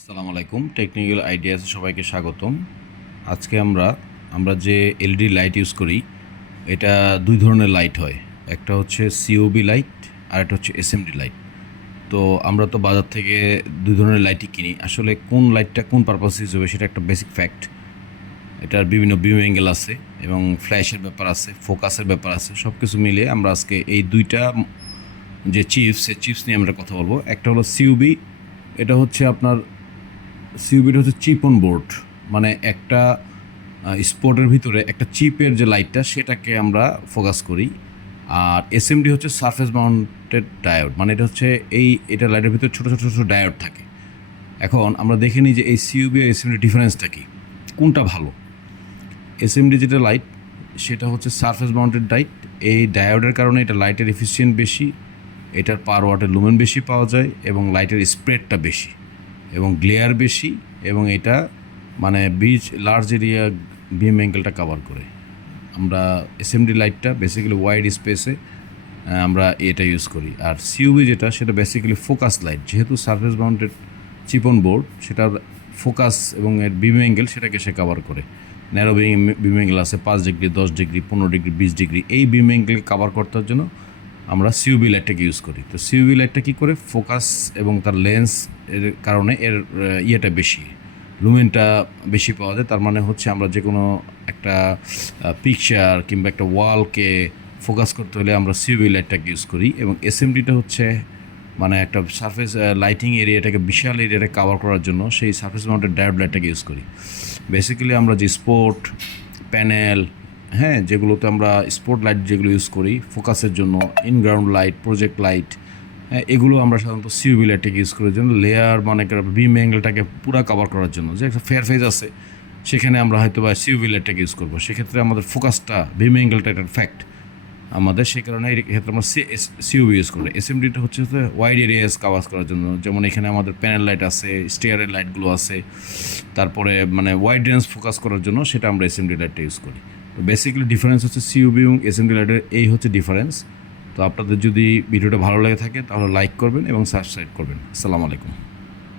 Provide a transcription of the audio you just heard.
আসসালামু আলাইকুম, টেকনিক্যাল আইডিয়াসে সবাইকে স্বাগতম। আজকে আমরা যে এলইডি লাইট ইউজ করি, এটা দুই ধরনের লাইট হয়। একটা হচ্ছে সিওবি লাইট আর একটা হচ্ছে এসএমডি লাইট। তো আমরা তো বাজার থেকে দুই ধরনের লাইটই কিনি। আসলে কোন লাইটটা কোন পারপাস ইউজ হবে সেটা একটা বেসিক ফ্যাক্ট। এটার বিভিন্ন ভিউ অ্যাঙ্গেল আছে এবং ফ্ল্যাশের ব্যাপার আছে, ফোকাসের ব্যাপার আছে। সব কিছু মিলিয়ে আমরা আজকে এই দুইটা যে চিপস, সেই চিপস নিয়ে আমরা কথা বলবো। একটা হলো সিওবি, এটা হচ্ছে আপনার সিউবিটা হচ্ছে চিপ অন বোর্ড, মানে একটা স্পটের ভিতরে একটা চিপের যে লাইটটা সেটাকে আমরা ফোকাস করি। আর এসএমডি হচ্ছে সারফেস মাউন্টেড ডায়োড, মানে এটা হচ্ছে এটা লাইটের ভিতরে ছোটো ছোটো ছোটো ডায়োড থাকে। এখন আমরা দেখে নিই যে এই সিউবি আর এসএমডি ডিফারেন্সটা কী, কোনটা ভালো। এসএমডি যেটা লাইট সেটা হচ্ছে সারফেস মাউন্টেড লাইট। এই ডায়োডের কারণে এটা লাইটের এফিসিয়েন্ট বেশি, এটার পার ওয়াটের লুমেন বেশি পাওয়া যায় এবং লাইটের স্প্রেডটা বেশি এবং গ্লেয়ার বেশি, এবং এটা মানে লার্জ এরিয়া বিম অ্যাঙ্গেলটা কভার করে। আমরা এসএমডি লাইটটা বেসিক্যালি ওয়াইড স্পেসে আমরা এটা ইউজ করি। আর সিউবি যেটা, সেটা বেসিক্যালি ফোকাস লাইট, যেহেতু সারফেস মাউন্টেড চিপন বোর্ড, সেটার ফোকাস এবং এর বিম অ্যাঙ্গেল সেটাকে সে কভার করে। ন্যারো বিম অ্যাঙ্গেল আছে 5 ডিগ্রি, 10 ডিগ্রি, 15 ডিগ্রি, 20 ডিগ্রি। এই বিম অ্যাঙ্গেলকে কভার করার জন্য আমরা সিউবি লাইটটাকে ইউজ করি। তো সিউবি লাইটটা কী করে, ফোকাস এবং তার লেন্স এর কারণে এর ইয়েটা বেশি, লুমেনটা বেশি পাওয়া যায়। তার মানে হচ্ছে আমরা যে কোনো একটা পিকচার কিংবা একটা ওয়ালকে ফোকাস করতে হলে আমরা সিউবি লাইটটাকে ইউজ করি। এবং এসএমডিটা হচ্ছে মানে একটা সারফেস লাইটিং এরিয়াটাকে, বিশাল এরিয়াটা কভার করার জন্য সেই সারফেস মাউন্টেড ডায়োড লাইটটাকে ইউজ করি। বেসিক্যালি আমরা যে স্পট প্যানেল, হ্যাঁ, যেগুলোতে আমরা স্পট লাইট যেগুলো ইউজ করি ফোকাসের জন্য, ইনগ্রাউন্ড লাইট, প্রজেক্ট লাইট, হ্যাঁ, এগুলো আমরা সাধারণত সিউবি লাইটটাকে ইউজ করার জন্য, লেয়ার মানে বিম অ্যাঙ্গেলটাকে পুরো কভার করার জন্য। যে একটা ফেয়ার ফেজ আছে সেখানে আমরা হয়তো বা সিউবি লাইটটাকে ইউজ করবো, সেক্ষেত্রে আমাদের ফোকাসটা, বিম অ্যাঙ্গেলটা একটা ফ্যাক্ট আমাদের, সেই কারণে এই ক্ষেত্রে আমরা সিউবি ইউজ করি। এসএমডিটা হচ্ছে ওয়াইড এরিয়াস কাভার করার জন্য, যেমন এখানে আমাদের প্যানেল লাইট আছে, স্টেয়ারের লাইটগুলো আছে, তারপরে মানে ওয়াইড রেঞ্জ ফোকাস করার জন্য সেটা আমরা এসএমডি লাইটটা ইউজ করি। তো বেসিক্যালি ডিফারেন্স হচ্ছে সিউবি এবং এসএমডি লাইটের, এই হচ্ছে ডিফারেন্স। তো আপনাদের যদি ভিডিওটা ভালো লেগে থাকে তাহলে লাইক করবেন এবং সাবস্ক্রাইব করবেন। আসসালামু আলাইকুম।